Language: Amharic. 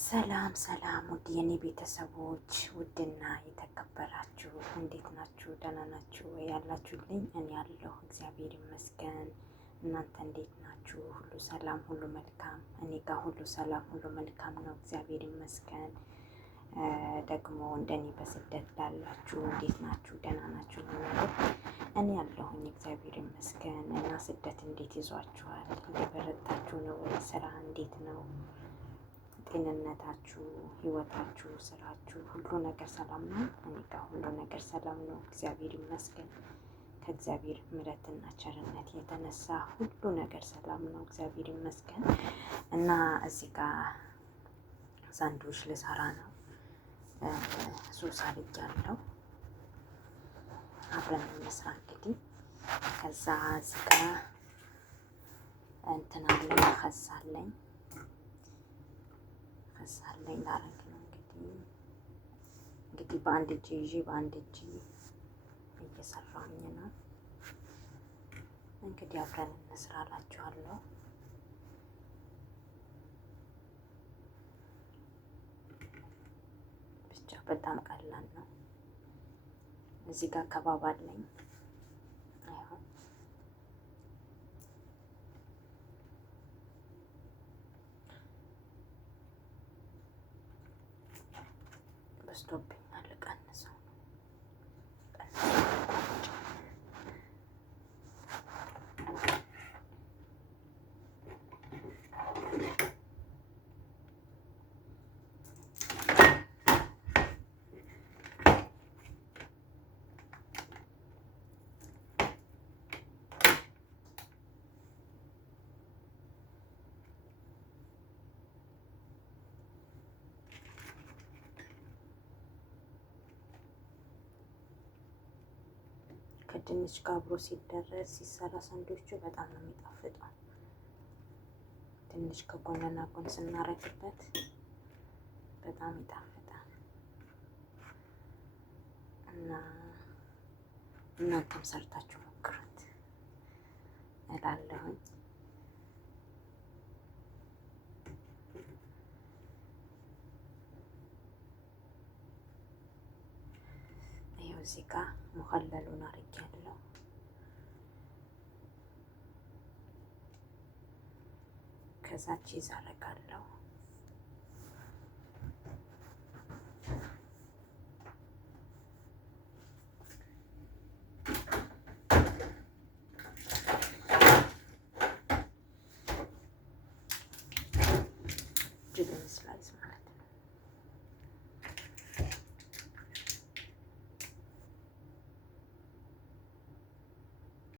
ሰላም ሰላም ውድ የኔ ቤተሰቦች ውድና የተከበራችሁ እንዴት ናችሁ? ደህና ናችሁ ወይ? ያላችሁልኝ እኔ ያለሁ እግዚአብሔር ይመስገን። እናንተ እንዴት ናችሁ? ሁሉ ሰላም፣ ሁሉ መልካም? እኔ ጋር ሁሉ ሰላም፣ ሁሉ መልካም ነው፣ እግዚአብሔር ይመስገን። ደግሞ እንደኔ በስደት ላላችሁ እንዴት ናችሁ? ደህና ናችሁ? እኔ ያለሁኝ እግዚአብሔር ይመስገን። እና ስደት እንዴት ይዟችኋል? እየበረታችሁ ነው ወይ? ስራ እንዴት ነው? ጤንነታችሁ፣ ህይወታችሁ፣ ስራችሁ ሁሉ ነገር ሰላም ነው? እኔ ጋር ሁሉ ነገር ሰላም ነው፣ እግዚአብሔር ይመስገን። ከእግዚአብሔር ምሕረትና ቸርነት የተነሳ ሁሉ ነገር ሰላም ነው፣ እግዚአብሔር ይመስገን። እና እዚህ ጋር ሳንድዊች ልሰራ ነው። ሶስ አድርጌያለሁ። አብረን እንስራ እንግዲህ። ከዛ እዚህ ጋር እንትን አለኝ፣ ከሳለኝ ላረግ ነው እንግዲህ በአንድ እጅ ይዤ በአንድ እጅ እየሰራሁኝ ነው። እንግዲህ አብረን እንስራ እላችኋለሁ። ብቻ በጣም ቀላል ነው። እዚህ ጋር ከባብ አለኝ። በስቶብኛል፣ ቀንሰው ነው ከድንች ጋር አብሮ ሲሰራ ሳንድዊቹ በጣም ነው የሚጣፍጠው። ትንሽ ከጎንና ጎን ስናረግበት በጣም ይጣፍጣል እና እናንተም ሰርታችሁ ሞክሩት እላለሁኝ። እዚህ ጋር ሙኸለሉን አድርጌያለሁ። ከዛ ቺዝ አደርጋለሁ። እጅግ ይመስላል።